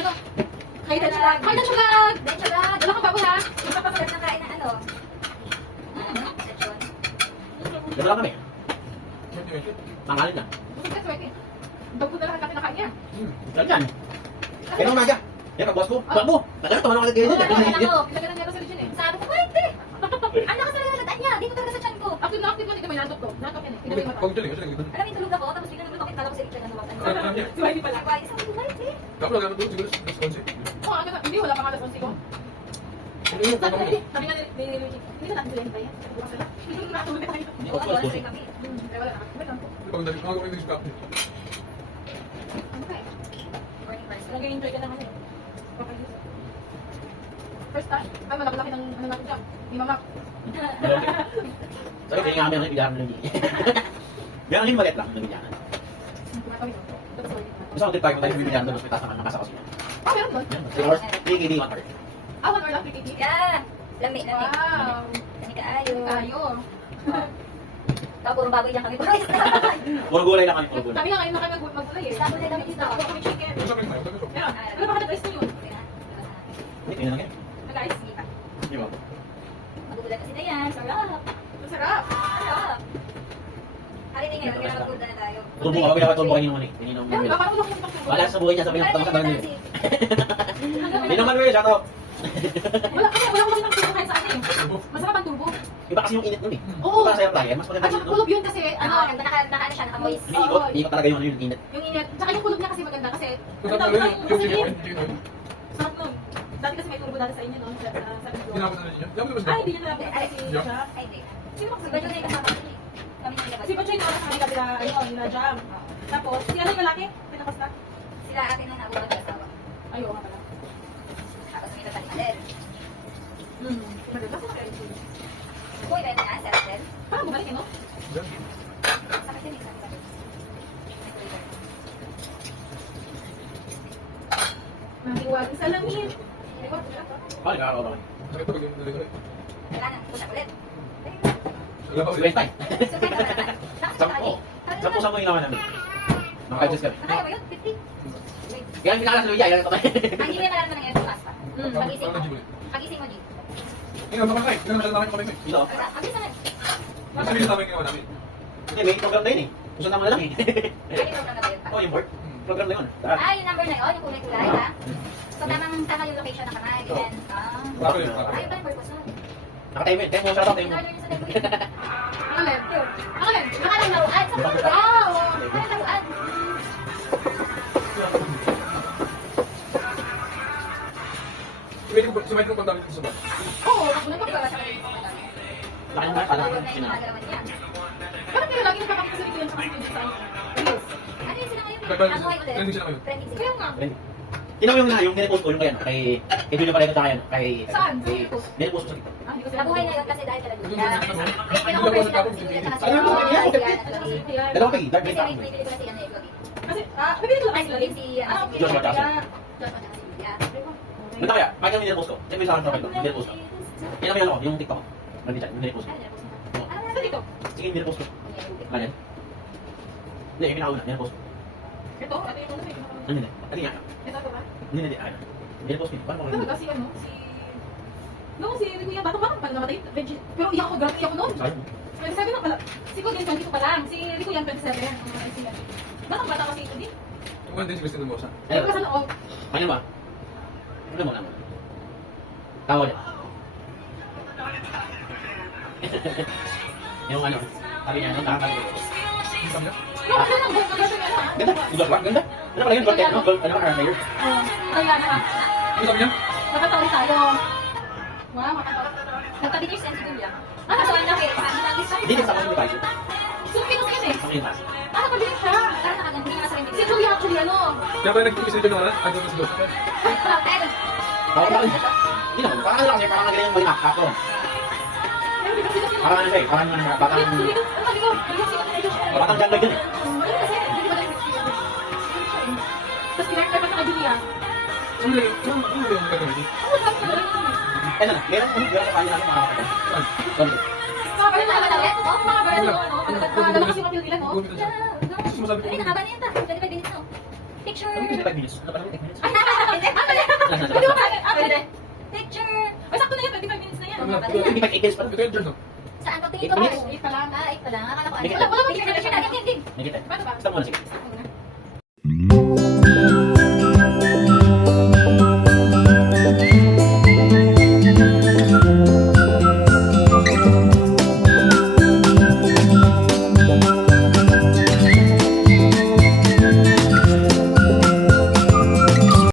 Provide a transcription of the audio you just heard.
ano. Kaitan siya. Kaitan siya lang. Dahil siya lang. Wala kang baboy ha. Magpapasarap na kain ng ano. Lechon. Ganda lang kami. Tangalin na. Busog ka, swerte. Daw ko na lang ang kinakain niya. Ganyan. Kaya nung umaga. Yan, pag-boss ko. Bakbo. Nagano, tumanong ka kayo Oo, dyan. nakain ako. Ilagay na sa lechon eh. Sabi ko, wait eh. Ang lakas talaga ng daan niya. Dito talaga sa tiyan ko. Active na active mo, hindi ka may nantok to. Nantok yan eh. Pinabay mo Pag galing, galing. Alam mo, tulog ako. Tapos biglang naglutok. Kala ko si Richard ang luwag. Alam niya. Si Wiley pala. Sabi ko, wait eh. Dapat lang naman doon, siguro sa sponsor. Oo, ang ganda. Hindi, wala pang alas 11 ko. Ano yung Sabi pagkakam nga mo? sabi nga ni Richie, hindi na natin sila hintayin. Bukas na. Nakatulog na tayo. Hindi Oo, ko alas boss. rin kami. Kaya wala na. Wait lang po. Pag dali, mga gawin ng scrap. Ano ka eh? Morning person. Nag-enjoy ka naman eh. Papayos. First time. Ay, malaki-laki ng ano natin dyan. Ni Mama. Sabi, kaya nga kami ang ibigaran ng hindi. Bilang hindi maliit lang ng ibigaran. Tumatawid ako. Tapos ulit na. Gusto ko trip tayo kung tayo ibigaran doon, hospital sa nasa kusina. Ah, meron doon? 3 hours, 3 KD, 1 hour. Ah, 1 hour lang, 3KT. Yeah. Lami, lami. Wow. Lami kaayo. Tayo. Tapos puro baboy lang kami. Puro gulay lang kami, puro gulay. Kami nga ngayon na kami magulay eh. Sabi na kami dito. Tapos kami chicken. Ano sabi tayo? Meron. Ano ba ka-advice niyo? Hindi, tingnan lang yan. Nag-ayos. Di ba? Magugulat kasi na yan. Sarap. Masarap. Sarap. Hari na ngayon, kaya magulda na tayo. Turbo ka, kaya turbo kanina naman eh. Kanina Meron naman. ba? Paano ko yung Wala sa buhay niya, sabi niya, tapos sa ganun. Wala Hindi naman rin, shout out. Wala ko ng turbo kahit saan eh. Masarap ang turbo. Iba kasi yung init nun eh. Oo. Para sa'yo flyer, mas maganda At yung saka init kulog nun. yun kasi Ano, ano, naka siya, naka-moist. Umiikot talaga yung ano yung init. yung init. Tsaka yung kulog niya kasi maganda kasi Kung dapat lang yung chicken oil, chicken oil. sarap nun. Dati kasi may turbo dati sa inyo no? Sa Bindor. Tinapos na rin niya. Dapat ba Ay, hindi niya nalaman kasi Yeah. siya. Ay, hindi. Sino ba Si kasi Badyo na yung kasama ko. Kami na Si Bachoy na sa kanila nila, ano, nila jam. Tapos, si ano yung lalaki? Pinakas na? Sila atin na nabuhat ng asawa. Ay, oo nga pala. Tapos may tatali na din. Maganda sa kaya ito. Uy, pwede na, settle. Parang bumalik eh, no? Sakit din, sakit. Mahiwag sa langit. Oh, nagkakaroon ako. Sakit pa pag yung dali-dali. Wala na, push up ulit. Wala pa Si ulit. Westay. So, kaya na wala. Sampo. Sampo yung naman namin. Naka-adjust kami. Nakaya mo yun? 50? Wait. Kaya hindi nakala sa Luya, yan kamay. Ang hindi na malaman ng ngayon, tumaas pa. Pagising Parang mo. Jeep ulit. Pagising mo, G. Ngayon, makakay. Ngayon, masyadong namin kumain ko eh. Dito. Ang bisa na. Sabi niyo sa amin ginawa namin. Hindi, may program na yun eh. Gusto naman na lang eh. Ano yung program na ba yun? Oh, yung board. Program na yun. Lahat. Ah, yung number na yun, yung kulay-kulay, ha? So, tama yung location ng kamay, ganyan. Ah. Wala pa yun, wala pa. Ayun ba yung purpose nun? Naka-time yun. Time mo, shout out, time mo. In-order niyo sa table. Ang lem. Ang lem. Nakalang laruan. Sa mga Wow! nakalang laruan. Si Michael kung dami dito sa bag. Oo, ako na Hindi ba? ba sa kanila yung mga Laki ng pala. Ayun na yung nagalaman niya. Bakit kayo lagi nakakakita sa video sa mga sa reels? Ano yung sila ngayon? Nagbago Ano sila. kayo ulit? Trending sila ngayon. Trending sila. Kaya nga. Tinaw yung yung nirepost ko, yung kaya, kay Julia Pareto sa akin, kay... Saan? Kay, nirepost ko sa TikTok. Ah, hindi ko Nabuhay na yun kasi dahil talaga. Hindi Kaya, naman naman. kinakompress sila kung sino at saka Ayun, sino. ayun, ayun. Ayan, at Lodi. Dalawa kay, dark Kasi green may ako. pinili ko na si ano yung Lodi. Kasi, nabili ko lang Ay, kasi Lodi si ano, Ah, si okay. Joshua Jackson. Kaya- Joshua at saka si Lydia. Punta kaya, kaya yung nirepost ko. Check mo yung sa akin profile ko, nirepost ko. Yan naman yung ano, yung TikTok ko. Maldita, yung nirepost ko. Ano, nirepost mo? Ano, Saan dito? Sige, nirepost ko. Ganyan. Hindi, yung pinakauna, nirepost ko. Ito? Ito yung ano, ito. Ano yun eh? Ano nga? Ito ba? Hindi, ayun. Nirepost ko. Paano ko Talaga si ano, si... No, si Kuya Bato parang pag namatay, pero iyak ako, grabe iyak ako noon. Sayang. 27 na pala. Si Kuya 22 pa lang. Si Rico yan 27. Sila. Batang bata kasi ito din. Tumahan din si Christine Mosa. Ayun kasi ano, Ano ba? Ano mo naman? Tawa niya. Yung ano, sabi niya, nung nakakalimutan ko. Ang sabi niya? no, kasi lang, maganda yung ano. Ganda, gold ba? Ganda. Ano pala yun? Gold, ano? Gold, ano? Iron layer? Kaya na, Ano sabi niya? nakataon tayo. Wow, makataon. Nagka-beginners and si Julia. Ah, Kaso ano eh, paano natin sa... Hindi din sa mga tayo. Sumpi ko sa'yo eh. Ang yung taas. Ah, napabilis siya. Parang nakaganti nga sa rin. Si Julia actually ano. Kaya pala nag-iisa dito na ano si Joseph. Eh, Bakit ba? Hindi naman. Parang ano lang kasi, parang nagaling yung mga actor. Pero di kasi kasi Parang ano siya eh, parang batang... Sulit, ano sabi ko? Hindi kasi kasi siya. Batang gagawin yun eh. Ano kasi, hindi ba lang tapos kinarta pa sa Julia. Ano yung gagawin? Ako sabi ko na. Eh na, meron sa kanya namin mga kapatid. Saan? Sorry. Mga baril na ulit. Oo, mga baril na ano. Malakas yung appeal nila, no? Gumit na siya. Gusto mo sabi ko? Ay, nakaba na yan ta. 25 minutes na. Picture. Sabi ko kasi 5 minutes. Ano pa naman 8 minutes? Pwede ba ba? Pwede. Picture. Ay, sakto na yan. 25 minutes na yan. Ano na? 25 8 minutes pa. Ito yung journal. Saan to? Tingin 8 ko ba? minutes? 8 pa lang. Ah, 8 pa lang. Akala ko ano. Wala, wala bang Picture na. Game. Hindi kita. Paano ba? Stop muna sige. Ano na?